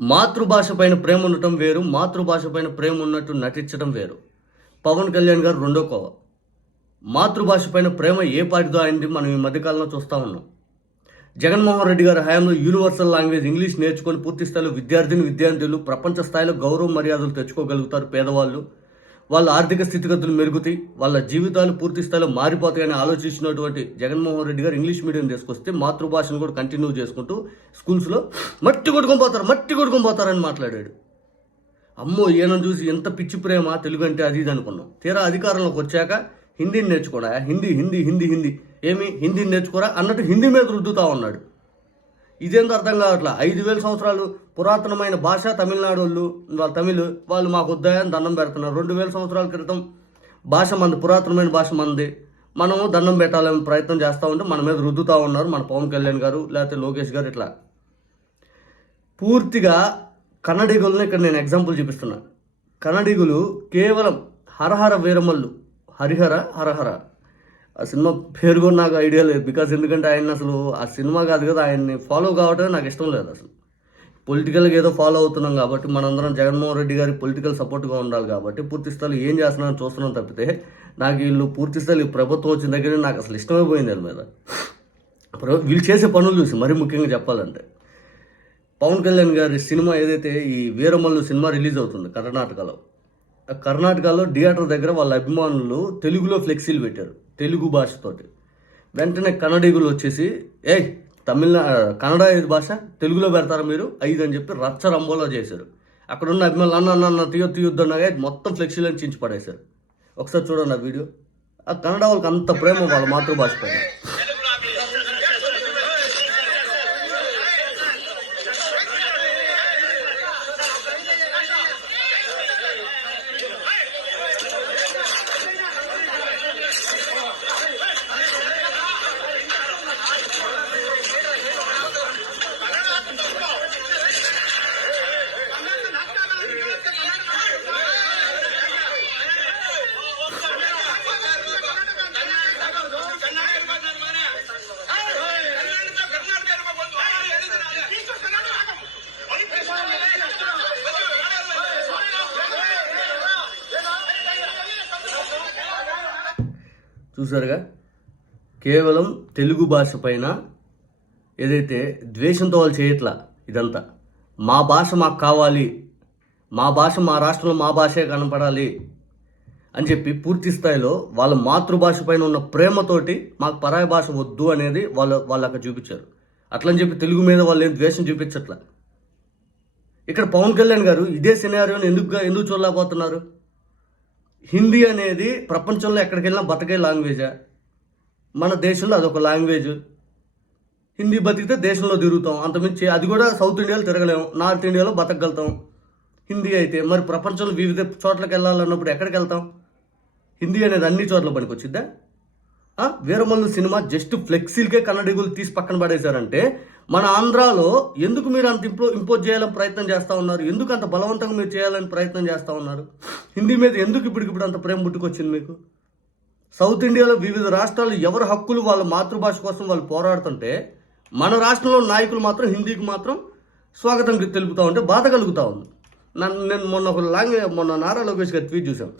మాతృభాష పైన ప్రేమ ఉండటం వేరు మాతృభాష పైన ప్రేమ ఉన్నట్టు నటించడం వేరు. పవన్ కళ్యాణ్ గారు రెండో కోవ. మాతృభాష పైన ప్రేమ ఏ పాటిదో అయింది మనం ఈ మధ్యకాలంలో చూస్తూ ఉన్నాం. జగన్మోహన్ రెడ్డి గారి హయాంలో యూనివర్సల్ లాంగ్వేజ్ ఇంగ్లీష్ నేర్చుకొని పూర్తి స్థాయిలో విద్యార్థిని విద్యార్థులు ప్రపంచ స్థాయిలో గౌరవ మర్యాదలు తెచ్చుకోగలుగుతారు పేదవాళ్ళు. వాళ్ళ ఆర్థిక స్థితిగతులు మెరుగుతాయి వాళ్ళ జీవితాలు పూర్తి స్థాయిలో మారిపోతాయని ఆలోచించినటువంటి జగన్మోహన్ రెడ్డి గారు ఇంగ్లీష్ మీడియం తీసుకొస్తే మాతృభాషను కూడా కంటిన్యూ చేసుకుంటూ స్కూల్స్లో మట్టి కొట్టుకొని పోతారు మట్టి కొట్టుకొని పోతారని మాట్లాడాడు. అమ్మో ఈయన చూసి ఎంత పిచ్చి ప్రేమ తెలుగు అంటే అది ఇది అనుకున్నాం. తీరా అధికారంలోకి వచ్చాక హిందీని నేర్చుకోడా హిందీ హిందీ హిందీ హిందీ. ఏమి? హిందీని నేర్చుకోరా? అన్నట్టు హిందీ మీద రుద్దుతా ఉన్నాడు. ఇదేందో అర్థం కావట్లా? ఐదు వేల సంవత్సరాలు పురాతనమైన భాష తమిళనాడు వాళ్ళు వాళ్ళ తమిళ్ వాళ్ళు మాకు వద్దాయని దండం పెడుతున్నారు. రెండు వేల సంవత్సరాల క్రితం భాష మంది పురాతనమైన భాష మంది మనము దండం పెట్టాలని ప్రయత్నం చేస్తూ ఉంటే మన మీద రుద్దుతూ ఉన్నారు మన పవన్ కళ్యాణ్ గారు లేకపోతే లోకేష్ గారు ఇట్లా. పూర్తిగా కన్నడిగులను ఇక్కడ నేను ఎగ్జాంపుల్ చూపిస్తున్నా. కన్నడిగులు కేవలం హరహర వీరమల్లు హరిహర హరహర ఆ సినిమా పేరు కూడా నాకు ఐడియా లేదు. బికాజ్ ఎందుకంటే ఆయన అసలు ఆ సినిమా కాదు కదా ఆయన్ని ఫాలో కావటమే నాకు ఇష్టం లేదు అసలు. పొలిటికల్గా ఏదో ఫాలో అవుతున్నాం కాబట్టి మనందరం జగన్మోహన్ రెడ్డి గారి పొలిటికల్ సపోర్ట్గా ఉండాలి కాబట్టి పూర్తి స్థాయిలో ఏం చేస్తున్నారో చూస్తున్నాం తప్పితే నాకు వీళ్ళు పూర్తి స్థాయి ప్రభుత్వం వచ్చిన దగ్గర నాకు అసలు ఇష్టమే పోయింది వాళ్ళ మీద. వీళ్ళు చేసే పనులు చూసి మరీ ముఖ్యంగా చెప్పాలంటే పవన్ కళ్యాణ్ గారి సినిమా ఏదైతే ఈ వీరమల్లు సినిమా రిలీజ్ అవుతుంది కర్ణాటకలో ఆ కర్ణాటకలో థియేటర్ దగ్గర వాళ్ళ అభిమానులు తెలుగులో ఫ్లెక్సీలు పెట్టారు. తెలుగు భాషతోటి. వెంటనే కన్నడిగులు వచ్చేసి ఏయ్ తమిళనాడు కన్నడ ఏది భాష తెలుగులో పెడతారు మీరు? ఐదు అని చెప్పి రచ్చ రంబోలో చేశారు. అక్కడ ఉన్న అభిమానులు అన్న అన్న అన్న తీయ తీయొద్దన్నగా మొత్తం ఫ్లెక్సీలను చించి పడేశారు. ఒకసారి చూడండి ఆ వీడియో. ఆ కన్నడ వాళ్ళకి అంత ప్రేమ వాళ్ళ మాతృభాష పైన. చూసారుగా కేవలం తెలుగు భాష పైన ఏదైతే ద్వేషంతో వాళ్ళు చేయట్లా ఇదంతా. మా భాష మాకు కావాలి. మా భాష మా రాష్ట్రంలో మా భాషే కనపడాలి అని చెప్పి పూర్తి స్థాయిలో వాళ్ళ మాతృభాష పైన ఉన్న ప్రేమతోటి మాకు పరాయ భాష వద్దు అనేది వాళ్ళు వాళ్ళు అక్కడ చూపించారు. అట్లని చెప్పి తెలుగు మీద వాళ్ళు ఏం ద్వేషం చూపించట్లా? ఇక్కడ పవన్ కళ్యాణ్ గారు ఇదే సినారియోని ఎందుకు ఎందుకు చూడలేకపోతున్నారు? హిందీ అనేది ప్రపంచంలో ఎక్కడికి వెళ్ళినా బతకే లాంగ్వేజా? మన దేశంలో అదొక లాంగ్వేజ్. హిందీ బతికితే దేశంలో తిరుగుతాం. అంతమించి అది కూడా సౌత్ ఇండియాలో తిరగలేము. నార్త్ ఇండియాలో బతకగలుగుతాం. హిందీ అయితే మరి ప్రపంచంలో వివిధ చోట్లకి వెళ్ళాలన్నప్పుడు ఎక్కడికి వెళ్తాం హిందీ అనేది అన్ని చోట్ల పనికొచ్చిద్దా? ఆ, వీరమల్లు సినిమా జస్ట్ ఫ్లెక్సీలకే కన్నడిగులు తీసి పక్కన పడేశారంటే మన ఆంధ్రాలో ఎందుకు మీరు అంత ఇంపో ఇంపోజ్ చేయాలని ప్రయత్నం చేస్తూ ఉన్నారు? ఎందుకు అంత బలవంతంగా మీరు చేయాలని ప్రయత్నం చేస్తూ ఉన్నారు? హిందీ మీద ఎందుకు ఇప్పటికిప్పుడు అంత ప్రేమ పుట్టుకొచ్చింది మీకు? సౌత్ ఇండియాలో వివిధ రాష్ట్రాలు ఎవరి హక్కులు వాళ్ళ మాతృభాష కోసం వాళ్ళు పోరాడుతుంటే మన రాష్ట్రంలో నాయకులు మాత్రం హిందీకి మాత్రం స్వాగతం తెలుపుతూ ఉంటే బాధ కలుగుతూ ఉంది. నన్ను నేను మొన్న ఒక లాంగ్వేజ్ మొన్న నారా లోకేష్ గారి ట్వీట్ చూసాం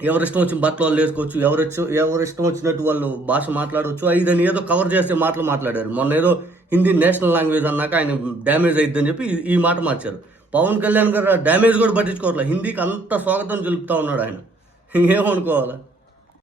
ఎవరిష్టం వచ్చిన బట్టలు వాళ్ళు వేసుకోవచ్చు ఎవరిష్టం ఎవరిష్టం వచ్చినట్టు వాళ్ళు భాష మాట్లాడవచ్చు ఐదని ఏదో కవర్ చేసే మాటలు మాట్లాడారు. మొన్న ఏదో హిందీ నేషనల్ లాంగ్వేజ్ అన్నాక ఆయన డ్యామేజ్ అయిద్దని చెప్పి ఈ- మాట మార్చారు. పవన్ కళ్యాణ్ గారు డ్యామేజ్ కూడా పట్టించుకోవట్లేదు హిందీకి అంత స్వాగతం తెలుపుతా ఉన్నాడు ఆయన. ఇంకేమనుకోవాలా